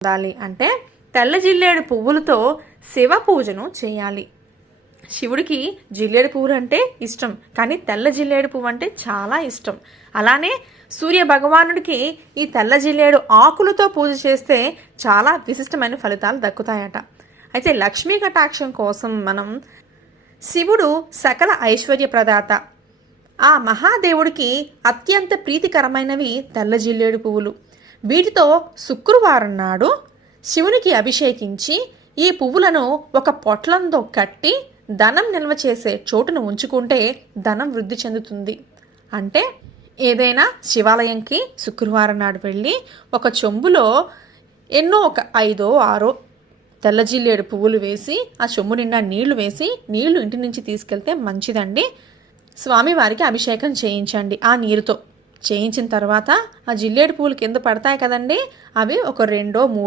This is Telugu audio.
పొందాలి అంటే తెల్ల జిల్లేడు పువ్వులతో శివ పూజను చేయాలి. శివుడికి జిల్లేడు పువ్వులు అంటే ఇష్టం, కానీ తెల్ల జిల్లేడు పువ్వు అంటే చాలా ఇష్టం. అలానే సూర్య భగవానుడికి ఈ తెల్ల జిల్లేడు ఆకులతో పూజ చేస్తే చాలా విశిష్టమైన ఫలితాలు దక్కుతాయట. అయితే లక్ష్మీ కటాక్షం కోసం మనం శివుడు సకల ఐశ్వర్య ప్రదాత, ఆ మహాదేవుడికి అత్యంత ప్రీతికరమైనవి తెల్ల జిల్లేడు పువ్వులు. వీటితో శుక్రవారం నాడు శివునికి అభిషేకించి ఈ పువ్వులను ఒక పొట్లంతో కట్టి ధనం నిల్వ చేసే చోటును ఉంచుకుంటే ధనం వృద్ధి చెందుతుంది. అంటే ఏదైనా శివాలయంకి శుక్రవారం నాడు వెళ్ళి ఒక చెంబులో ఒక 5 or 6 తెల్ల జిల్లేడు పువ్వులు వేసి ఆ చెంబు నిండా నీళ్లు వేసి నీళ్లు ఇంటి నుంచి తీసుకెళ్తే మంచిదండి. స్వామివారికి అభిషేకం చేయించండి. ఆ నీరుతో చేయించిన తర్వాత ఆ జిల్లేడు పువ్వులు కింద పడతాయి కదండి, అవి ఒక 2 or 3